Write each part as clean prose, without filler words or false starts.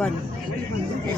1।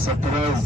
17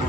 2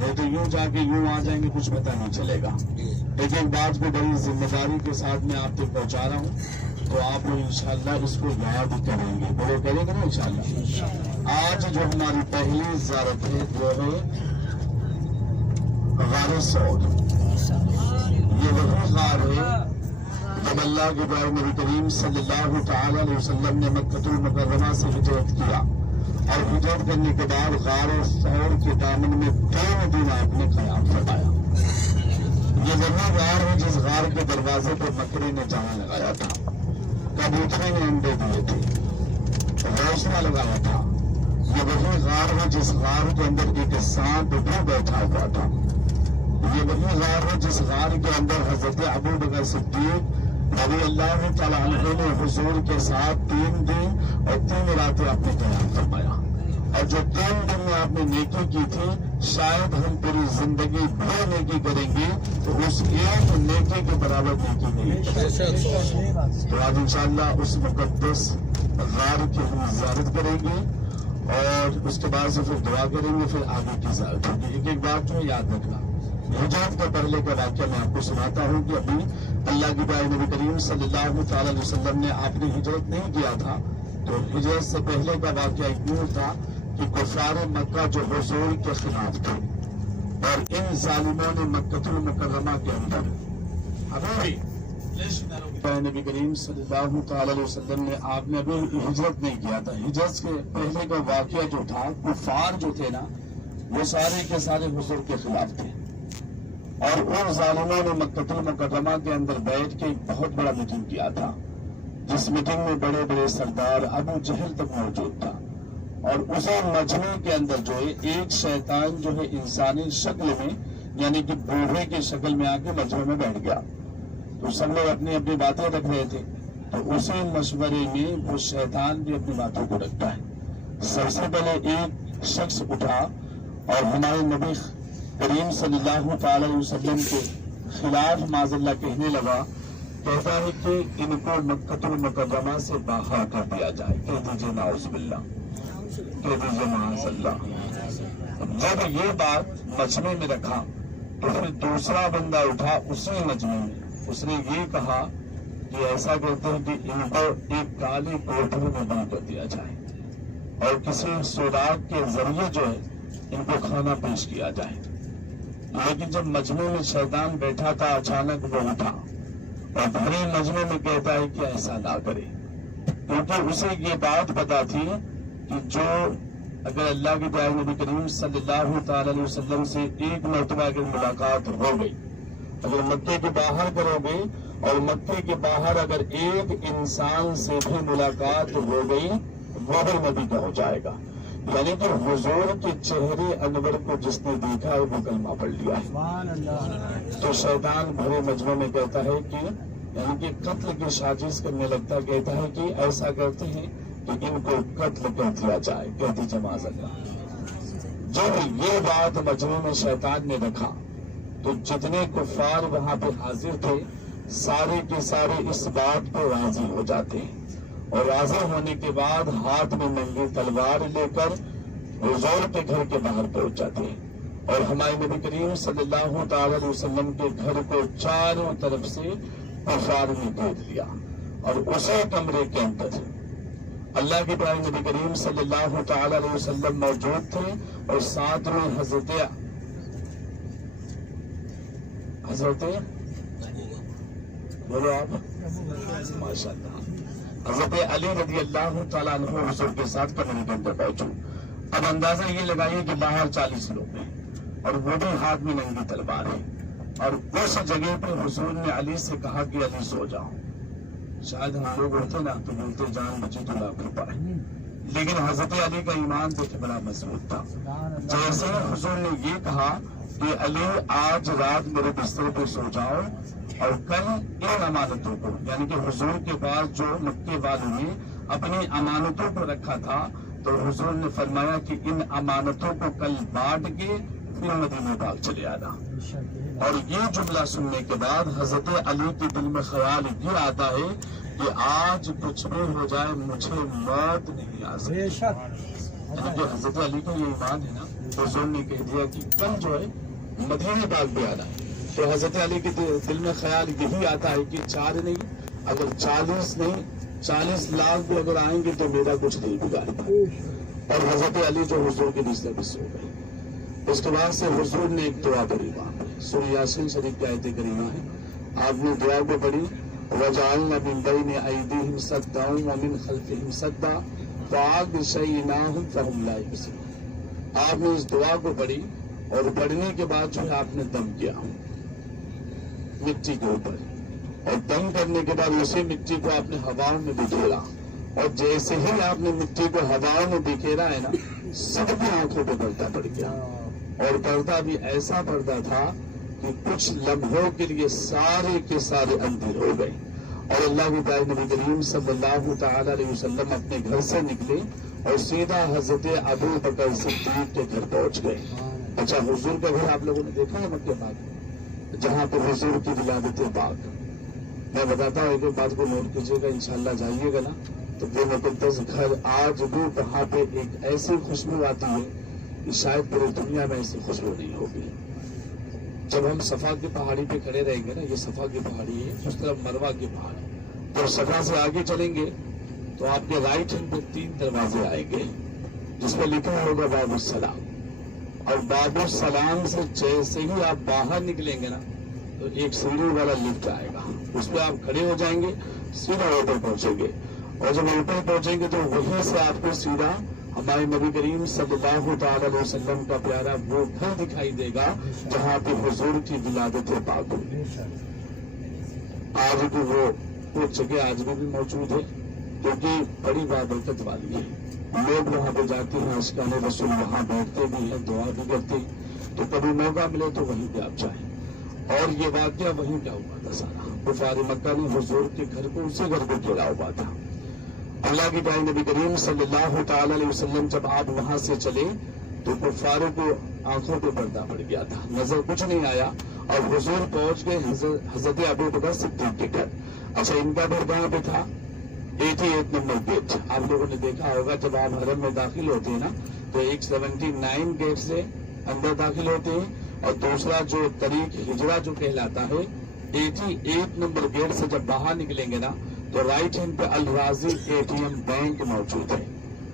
نہیں تو یوں جا کے یوں آ جائیں گے، کچھ پتہ نہیں چلے گا۔ ایک ایک بات کو بڑی ذمہ داری کے ساتھ میں آپ تک پہنچا رہا ہوں، تو آپ لوگ انشاءاللہ اس کو یاد کریں گے، بولے کریں گے نا انشاءاللہ۔ آج جو ہماری پہلی زیارت ہے وہ ہے غار ثور۔ یہ وہی غار ہے جب اللہ کے پیارے نبی کریم صلی اللہ تعالی علیہ وسلم نے مکہ المکرمہ سے ہجرت کیا، اور ہجرت کرنے کے بعد غار ثور کے دامن میں 3 دن آپ نے قیام فرمایا۔ یہ وہی غار ہے جس غار کے دروازے پر مکری نے جہاں لگایا تھا، کبوترے نے انڈے دیے تھے، روشنا لگایا تھا۔ یہ وہی غار ہے جس غار کے اندر ایک سانپ بھی بیٹھا ہوا تھا۔ یہ وہی غار ہے جس غار کے اندر حضرت ابو بکر صدیق رضی اللہ تعالیٰ عنہ نے حضور کے ساتھ 3 دن اور 3 راتیں آپ نے قیام فرمایا۔ اور جو 3 دن میں آپ نے نیکی کی تھی، شاید ہم پوری زندگی بھر نیکی کریں گے تو اس ایک نیکی کے برابر نیکی نہیں۔ تو آج انشاءاللہ اس مقدس غار کی ہم زیارت کریں گے، اور اس کے بعد سے پھر دعا کریں گے، پھر آگے کی زیارت ہوگی۔ ایک ایک بات جو یاد رکھنا، ہجرت کا پہلے کا واقعہ میں آپ کو سناتا ہوں کہ ابھی اللہ کے پیارے نبی کریم صلی اللہ تعالی علیہ وسلم نے آپ نے ہجرت نہیں کیا تھا، تو ہجرت سے پہلے کا واقعہ یوں تھا کہ کفار مکہ جو حضور کے خلاف تھے، اور ان ظالموں نے مکہ المکرمہ کے اندر نبی کریم صلی اللہ تعالی علیہ وسلم نے آپ نے ابھی ہجرت نہیں کیا تھا۔ ہجرت سے پہلے کا واقعہ جو تھا، کفار جو تھے نا، وہ سارے کے سارے حضور کے خلاف تھے، اور ان ظالموں نے مکہ المکرمہ کے اندر بیٹھ کے ایک بہت بڑا میٹنگ کیا تھا، جس میٹنگ میں بڑے بڑے سردار ابو جہل تک موجود تھا، اور اسی مجمع کے اندر جو ہے ایک شیطان جو ہے انسانی شکل میں، یعنی کہ بوڑھے کی شکل میں آ کے مجمع میں بیٹھ گیا۔ تو سب لوگ اپنی اپنی باتیں رکھ رہے تھے، تو اسی مشورے میں وہ شیطان بھی اپنی باتوں کو رکھتا ہے۔ سب سے پہلے ایک شخص اٹھا اور ہمارے نبی کریم صلی اللہ تعالی علیہ وسلم کے خلاف معاذ اللہ کہنے لگا، کہتا ہے کہ ان کو مکہ المکرمہ سے باہر کر دیا جائے۔ کہہ دیجیے نعوذ باللہ، کہہ دیجیے معاذ اللہ۔ جب یہ بات مجمع میں رکھا تو پھر دوسرا بندہ اٹھا اسی مجمع میں، اس نے یہ کہا کہ ایسا کرتے ہیں کہ ان کو ایک کالی کوٹھری میں بند کر دیا جائے، اور کسی سوراخ کے ذریعے جو ہے ان کو کھانا پیش کیا جائے۔ لیکن جب مجمع میں شیطان بیٹھا تھا، اچانک وہ اٹھا اور بھری مجمع میں کہتا ہے کہ ایسا نہ کرے، کیونکہ اسے یہ بات پتا تھی کہ جو اگر اللہ کے پیارے نبی کریم صلی اللہ تعالی علیہ وسلم سے ایک مرتبہ اگر ملاقات ہو گئی، اگر مکے کے باہر کرو گے، اور مکے کے باہر اگر ایک انسان سے بھی ملاقات ہو گئی، وہ بھی نبی کا ہو جائے گا۔ یعنی کہ حضور کے چہرے انور کو جس نے دیکھا ہے وہ کلمہ پڑھ لیا ہے۔ تو شیطان بھرے مجمع میں کہتا ہے کہ یعنی کہ قتل کی سازش کرنے لگتا، کہتا ہے کہ ایسا کرتے ہیں کہ ان کو قتل کر دیا جائے۔ کہہ دیجیے معاذ اللہ۔ جب یہ بات مجمع میں شیطان نے رکھا تو جتنے کفار وہاں پہ حاضر تھے، سارے کے سارے اس بات پہ راضی ہو جاتے ہیں، اور راضی ہونے کے بعد ہاتھ میں ننگی تلوار لے کر حضور کے گھر کے باہر پہنچ جاتے ہیں، اور ہمارے نبی کریم صلی اللہ تعالی علیہ وسلم کے گھر کو چاروں طرف سے کفار نے گھیر لیا، اور اسی کمرے کے اندر اللہ کے پیارے نبی کریم صلی اللہ تعالی علیہ وسلم موجود تھے، اور ساتھ میں حضرت بولو آپ ماشاء اللہ حضرت علی رضی اللہ تعالیٰ عنہ حضور کے ساتھ کمرے کے اندر بیٹھو۔ اب اندازہ یہ لگائیے کہ باہر 40 لوگ ہیں، اور وہ بھی ہاتھ میں ننگی تلوار ہے، اور اس جگہ پہ حضور نے علی سے کہا کہ علی سو جاؤ۔ شاید ہم لوگ ہوتے نا تو بولتے جان بچی تو لاکھ روپے، لیکن حضرت علی کا ایمان دیکھ بڑا مضبوط تھا۔ جیسے حضور نے یہ کہا کہ علی آج رات میرے بستر پہ سو جاؤ، اور کل ان امانتوں کو، یعنی کہ حضور کے پاس جو مکے والوں نے اپنی امانتوں کو رکھا تھا، تو حضور نے فرمایا کہ ان امانتوں کو کل بانٹ کے پھر مدینے بھاگ چلے آنا۔ اور یہ جملہ سننے کے بعد حضرت علی کے دل میں خیال یہ آتا ہے کہ آج کچھ بھی ہو جائے مجھے موت نہیں آ سکتی۔ یعنی کہ حضرت علی کا یہ ایمان ہے نا، تو حضور نے کہہ دیا کہ کل جو ہے مدینہ پاک پہ آنا ہے، تو حضرت علی کے دل میں خیال یہی آتا ہے کہ 4 نہیں، اگر 40 نہیں 40 لاکھ بھی اگر آئیں گے تو میرا کچھ نہیں بگاڑتا، اور حضرت علی جو حضور کے رشتے میں سو گئے۔ اس کے بعد سے حضور نے ایک دعا پڑھی وہاں پہ، سورہ یاسین شریف کی آیت کریمہ ہے، آپ نے دعا کو پڑھی، وَجَعَلْنَا مِن بَيْنِ أَيْدِيهِمْ سَدًّا وَمِنْ خَلْفِهِمْ سَدًّا فَأَغْشَيْنَاهُمْ فَهُمْ لَا يُبْصِرُونَ۔ آپ نے اس دعا کو پڑھی اور پڑھنے کے بعد جو ہے آپ نے دم کیا مٹی کے اوپر، اور دم کرنے کے بعد اسی مٹی کو آپ نے ہواؤں میں بکھیرا، اور جیسے ہی آپ نے مٹی کو ہواؤں میں بکھیرا ہے نا، سب کی آنکھوں پہ پردہ پڑ گیا، اور پردہ بھی ایسا پردہ تھا کہ کچھ لمحوں کے لیے سارے کے سارے اندھیر ہو گئے، اور اللہ کے پیارے نبی کریم صلی اللہ تعالی علیہ وسلم اپنے گھر سے نکلے اور سیدھا حضرت ابو بکر صدیق کے گھر پہنچ گئے۔ اچھا، حضور کا گھر آپ لوگوں نے دیکھا ہے مکہ پاک، جہاں پہ حضور کی ولادت پاک، میں بتاتا ہوں ایک بات کو نوٹ کیجیے گا، انشاءاللہ جائیے گا نا تو وہ مقدس گھر آج بھی وہاں پہ ایک ایسی خوشبو آتی ہے کہ شاید پوری دنیا میں ایسی خوشبو نہیں ہوگی۔ جب ہم صفا کی پہاڑی پہ کھڑے رہیں گے نا، یہ صفا کی پہاڑی ہے، اس طرف مروہ کی پہاڑی، تو صفا سے آگے چلیں گے تو آپ کے رائٹ ہینڈ پہ 3 دروازے آئیں گے جس پہ لکھا ہوگا باب السلام، اور باب السلام سے جیسے ہی آپ باہر نکلیں گے نا تو ایک سیڑھی والا لفٹ آئے گا، اس پہ آپ کھڑے ہو جائیں گے، سیدھا اوپر پہنچیں گے، اور جب اوپر پہنچیں گے تو وہیں سے آپ کو سیدھا ہمارے نبی کریم صلی اللہ تعالی علیہ وسلم کا پیارا وہ گھر دکھائی دے گا جہاں پہ حضور کی ولادت پاک ہوئی۔ آج بھی وہ جگہ آج بھی موجود ہے، کیونکہ بڑی بابرکت والی ہے، لوگ وہاں پہ جاتے ہیں، عاشقان رسول وہاں بیٹھتے بھی ہیں، دعا بھی کرتے ہیں، تو کبھی موقع ملے تو وہیں پہ آپ جائیں۔ اور یہ واقعہ وہیں کیا ہوا تھا، سارا کفار مکہ نے حضور کے گھر کو، اسی گھر کو گھیرا ہوا تھا۔ اللہ کے پیارے نبی کریم صلی اللہ تعالی علیہ وسلم جب آپ وہاں سے چلے تو کفاروں کو آنکھوں پہ پردہ پڑ گیا تھا، نظر کچھ نہیں آیا، اور حضور پہنچ گئے حضرت ابو بکر صدیق کے گھر۔ اچھا، ان کا گھر کہاں پہ تھا؟ 88 نمبر گیٹ۔ آپ لوگوں نے دیکھا ہوگا جب آپ حرم میں داخل ہوتے ہیں نا تو 179 گیٹ سے اندر داخل ہوتے ہیں، اور دوسرا جو طریق ہجرہ جو کہلاتا ہے 88 نمبر گیٹ سے جب باہر نکلیں گے نا تو رائٹ ہینڈ پہ الراضی ATM بینک موجود ہے،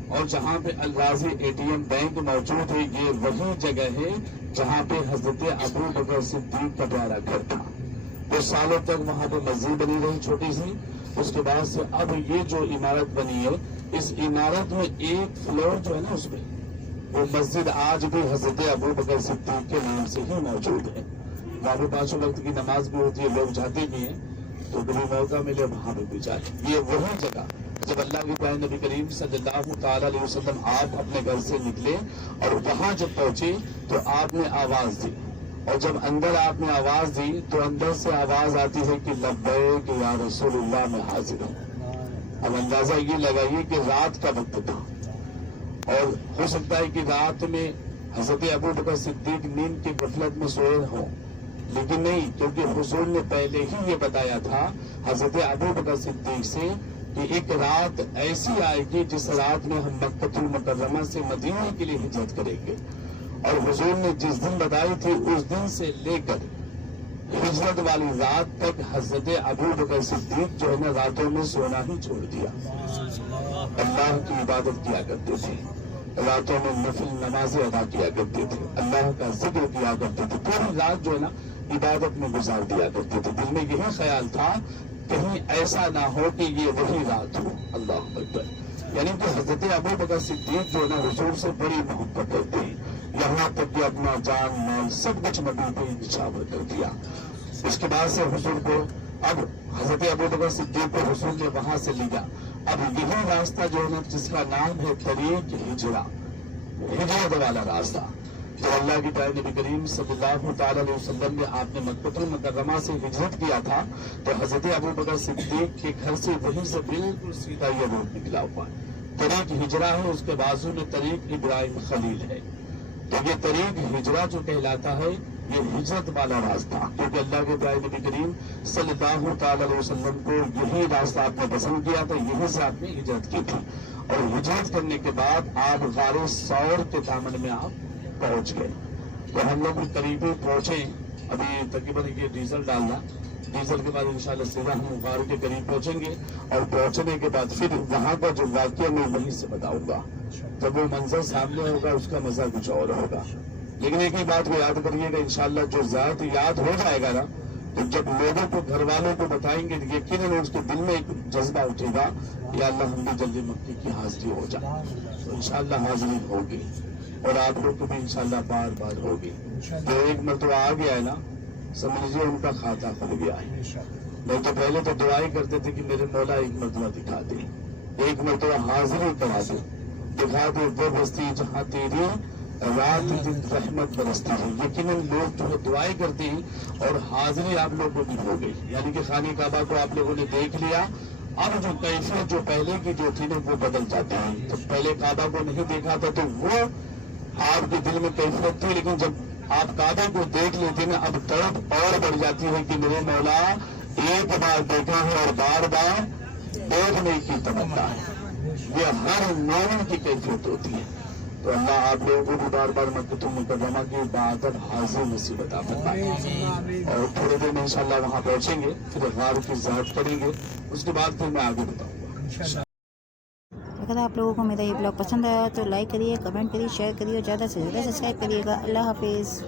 اور جہاں پہ الراضی ATM بینک موجود ہے یہ وہی جگہ ہے جہاں پہ حضرت ابو بکر صدیق کا پیارا گھر تھا۔ کچھ سالوں تک وہاں پہ مسجد بنی رہی چھوٹی سی، اس کے بعد سے اب یہ جو عمارت بنی ہے، اس عمارت میں ایک فلور جو ہے نا اس میں وہ مسجد آج بھی حضرت ابو بکر صدیق کے نام سے ہی موجود ہے۔ وہاں پہ 5 وقت کی نماز بھی ہوتی ہے، لوگ جاتے بھی ہیں، تو کبھی موقع ملے وہاں پہ بھی جائے۔ یہ وہی جگہ جب اللہ کے پیارے نبی کریم صلی اللہ تعالی علیہ وسلم آپ اپنے گھر سے نکلے اور وہاں جب پہنچے تو آپ نے آواز دی، اور جب اندر آپ نے آواز دی تو اندر سے آواز آتی ہے کہ لبیک یا رسول اللہ میں حاضر ہوں۔ اب اندازہ یہ لگائیے کہ رات کا وقت تھا، اور ہو سکتا ہے کہ رات میں حضرت ابو بکر صدیق نیند کی غفلت میں سوئے ہوں، لیکن نہیں، کیونکہ حضور نے پہلے ہی یہ بتایا تھا حضرت ابو بکر صدیق سے کہ ایک رات ایسی آئے گی جس رات میں ہم مکہ المکرمہ سے مدینے کے لیے ہجرت کریں گے، اور حضور نے جس دن بتائی تھی اس دن سے لے کر ہجرت والی رات تک حضرت ابو بکر صدیق جو ہے نا راتوں میں سونا ہی چھوڑ دیا، اللہ کی عبادت کیا کرتے تھے، راتوں میں نفل نمازیں ادا کیا کرتے تھے، اللہ کا ذکر کیا کرتے تھے، پوری رات جو ہے نا عبادت میں گزار دیا کرتے تھے۔ دل میں یہی خیال تھا کہیں ایسا نہ ہو کہ یہ وہی رات ہو۔ اللہ اکبر، یعنی کہ حضرت ابو بکر صدیق جو ہے نا حضور سے بڑی محبت کرتے ہیں، یہاں تک کہ اپنا جان مال سب کچھ نبی پہ نچھاور کر دیا۔ اس کے بعد سے حضور کو اب حضرت ابو بکر صدیق کو حضور نے وہاں سے لیا۔ اب یہی راستہ جو ہے نا جس کا نام ہے طریق ہجرہ، ہجرت والا راستہ، جو اللہ کے پیارے نبی کریم صلی اللہ تعالی علیہ وسلم نے آپ نے مکہ المکرمہ سے ہجرت کیا تھا تو حضرت ابو بکر صدیق کے گھر سے وہیں سے بالکل سیدھا یہ روڈ نکلا ہوا طریق ہجرہ ہے، اس کے بازو میں طریق ابراہیم خلیل ہے۔ تو یہ طریق ہجرہ جو کہلاتا ہے یہ ہجرت والا راستہ، کیونکہ اللہ کے پیارے نبی کریم صلی اللہ تعالی علیہ وسلم کو یہی راستہ آپ نے پسند کیا تھا، یہی سے آپ نے ہجرت کی تھی، اور ہجرت کرنے کے بعد آپ غار ثور کے دامن میں آپ پہنچ گئے۔ تو ہم لوگ قریبی پہنچے، ابھی تقریباً یہ ڈیزل ڈالنا، ڈیزل کے بعد انشاءاللہ سیدھا ہم غار کے قریب پہنچیں گے، اور پہنچنے کے بعد پھر وہاں کا جو واقعہ میں وہیں سے بتاؤں گا۔ جب وہ منظر سامنے ہوگا اس کا مزہ کچھ اور ہوگا، لیکن ایک ہی بات کو یاد کریے گا، انشاءاللہ جو ذات یاد ہو جائے گا نا، تو جب لوگوں کو، گھر والوں کو بتائیں گے، یقیناً اس کے دل میں ایک جذبہ اٹھے گا، یا اللہ ہم بھی جلدی مکی کی حاضری ہو جائے، تو انشاءاللہ حاضری ہوگی، اور آپ لوگ کو بھی انشاءاللہ بار بار ہوگی۔ جو ایک مرتبہ آ گیا ہے نا، سمجھ لیجیے ان کا کھاتا کھل گیا ہے۔ نہیں تو پہلے تو دعائیں کرتے تھے کہ میرے مولا ایک مرتبہ دکھا دے، ایک مرتبہ حاضری کرا دے، دکھا دے وہ بستی جہاں تیری رات دن رحمت برستی ہے۔ یقیناً لوگ جو ہے دعائیں کرتے ہیں، اور حاضری آپ لوگوں کی ہو گئی، یعنی کہ خانہ کعبہ کو آپ لوگوں نے دیکھ لیا۔ اب جو کیفیت جو پہلے کی جو تھی نا وہ بدل جاتی ہے۔ تو پہلے کعبہ کو نہیں دیکھا تھا تو وہ آپ کے دل میں کیفیت تھی، لیکن جب آپ کعبہ کو دیکھ لیتے نا، اب طرف اور بڑھ جاتی ہے کہ میرے مولا ایک بار دیکھا ہے اور بار بار دیکھنے کی تمنا ہے، یہ ہر مومن کی کیفیت ہوتی ہے۔ تو اللہ آپ لوگوں کو بھی بار بار مکۃ المکرمہ کی بہادر حاضر نصیب عطا فرمائے، اور تھوڑے دیر میں انشاءاللہ وہاں پہنچیں گے، پھر غار کی زیارت کریں گے، اس کے بعد پھر میں آگے بتاؤں گا۔ اگر آپ لوگوں کو میرا یہ بلاگ پسند آیا تو لائک کریے، کمنٹ کریے، شیئر کریے، اور زیادہ سے زیادہ سبسکرائب کریے گا۔ اللہ حافظ۔